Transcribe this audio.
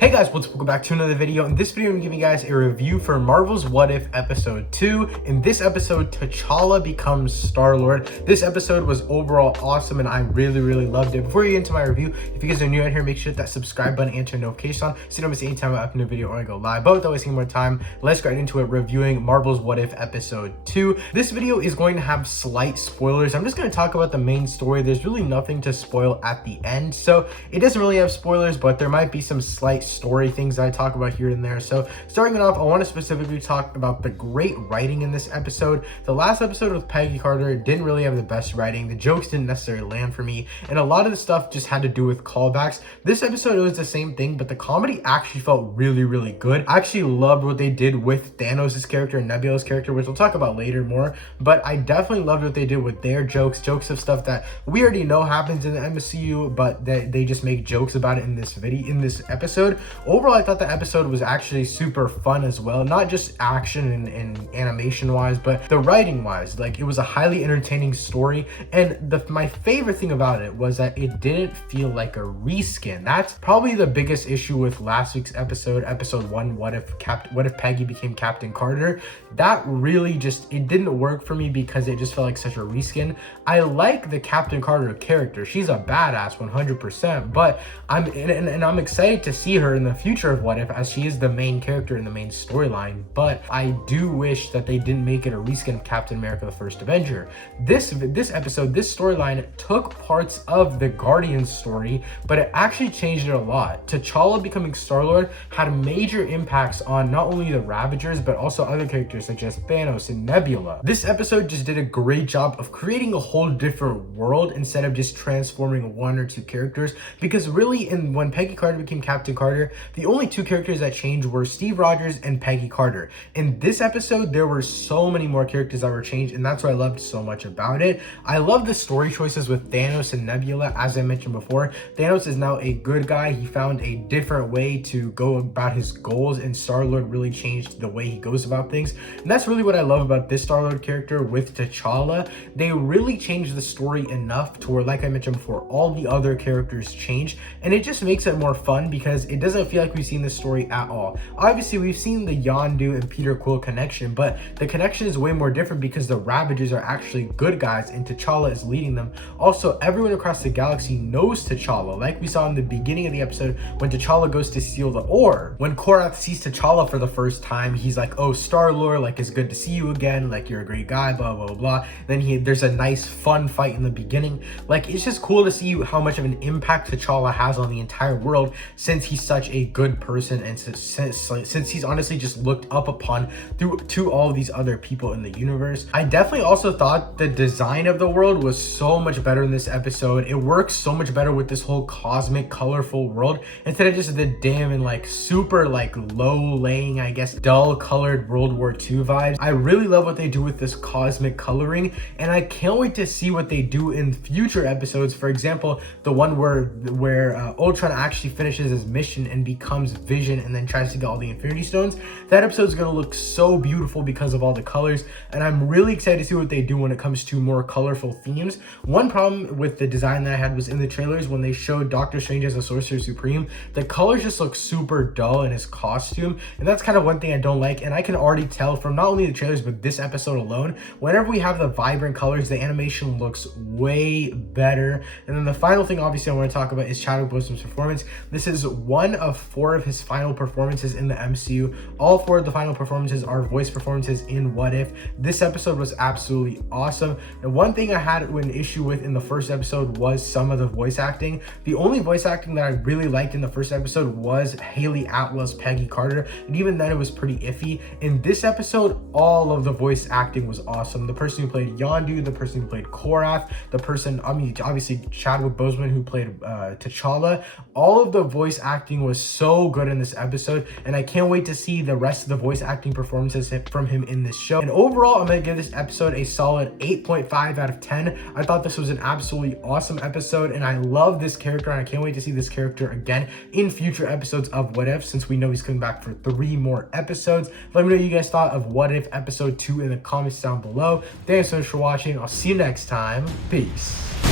Hey guys, welcome back to another video. In this video, I'm giving you guys a review for Marvel's What If episode 2. In this episode, T'Challa becomes Star-Lord. This episode was overall awesome and I really loved it. Before you get into my review, if you guys are new out here, make sure to hit that subscribe button and turn notifications on so you don't miss any time I upload a video or I go live. But without wasting more time, let's get into it reviewing Marvel's What If episode 2. This video is going to have slight spoilers. I'm just going to talk about the main story. There's really nothing to spoil at the end, so it doesn't really have spoilers, but there might be some slight story things that I talk about here and there. So starting it off, I want to specifically talk about the great writing in this episode. The last episode with Peggy Carter didn't really have the best writing. The jokes didn't necessarily land for me, and a lot of the stuff just had to do with callbacks. This episode, it was the same thing, but the comedy actually felt really good. I actually loved what they did with Thanos' character and Nebula's character, which we'll talk about later more, but I definitely loved what they did with their jokes of stuff that we already know happens in the MCU, but they just make jokes about it in this episode. Overall, I thought the episode was actually super fun as well, not just action and animation wise, but the writing wise. Like, it was a highly entertaining story, and my favorite thing about it was that it didn't feel like a reskin. That's probably the biggest issue with last week's episode 1, what if Peggy became Captain Carter. That really it didn't work for me because it just felt like such a reskin. I like the Captain Carter character. She's a badass 100%, but I'm excited to see her in the future of What If, as she is the main character in the main storyline. But I do wish that they didn't make it a reskin of Captain America the First Avenger. This episode, this storyline took parts of the Guardians story, but it actually changed it a lot. T'Challa becoming Star-Lord had major impacts on not only the Ravagers but also other characters such as Thanos and Nebula. This episode just did a great job of creating a whole different world instead of just transforming one or two characters, because really when Peggy Carter became Captain Carter, the only two characters that changed were Steve Rogers and Peggy Carter. In this episode, there were so many more characters that were changed, and that's what I loved so much about it. I love the story choices with Thanos and Nebula. As I mentioned before, Thanos is now a good guy. He found a different way to go about his goals, and Star-Lord really changed the way he goes about things. And that's really what I love about this Star-Lord character with T'Challa. They really changed the story enough to where, like I mentioned before, all the other characters change, and it just makes it more fun because it doesn't feel like we've seen this story at all. Obviously, we've seen the Yondu and Peter Quill connection, but the connection is way more different because the Ravagers are actually good guys and T'Challa is leading them. Also, everyone across the galaxy knows T'Challa, like we saw in the beginning of the episode when T'Challa goes to steal the orb. When Korath sees T'Challa for the first time, he's like, "Oh, Star-Lord, like, it's good to see you again, like, you're a great guy, blah blah blah." Then there's a nice fun fight in the beginning. Like, it's just cool to see how much of an impact T'Challa has on the entire world, since he's such a good person and since he's honestly just looked up upon to all of these other people in the universe. I definitely also thought the design of the world was so much better in this episode. It works so much better with this whole cosmic colorful world instead of just the dim and like super like low laying, I guess, dull colored World War II vibes. I really love what they do with this cosmic coloring, and I can't wait to see what they do in future episodes. For example, the one where Ultron actually finishes his mission and becomes Vision and then tries to get all the Infinity Stones. That episode is going to look so beautiful because of all the colors, and I'm really excited to see what they do when it comes to more colorful themes. One problem with the design that I had was in the trailers when they showed Doctor Strange as a Sorcerer Supreme, the colors just look super dull in his costume, and that's kind of one thing I don't like. And I can already tell from not only the trailers but this episode alone, whenever we have the vibrant colors, the animation looks way better. And then the final thing obviously I want to talk about is Chadwick Boseman's performance. This is one of 4 of his final performances in the MCU. All 4 of the final performances are voice performances in What If. This episode was absolutely awesome. And one thing I had an issue with in the first episode was some of the voice acting. The only voice acting that I really liked in the first episode was Haley Atwell's Peggy Carter, and even then it was pretty iffy. In this episode, all of the voice acting was awesome. The person who played Yondu, the person who played Korath, obviously Chadwick Boseman who played T'Challa, all of the voice acting was so good in this episode, and I can't wait to see the rest of the voice acting performances from him in this show. And overall, I'm going to give this episode a solid 8.5 out of 10. I thought this was an absolutely awesome episode, and I love this character, and I can't wait to see this character again in future episodes of What If, since we know he's coming back for 3 more episodes. Let me know what you guys thought of What If episode 2 in the comments down below. Thanks so much for watching. I'll see you next time. Peace.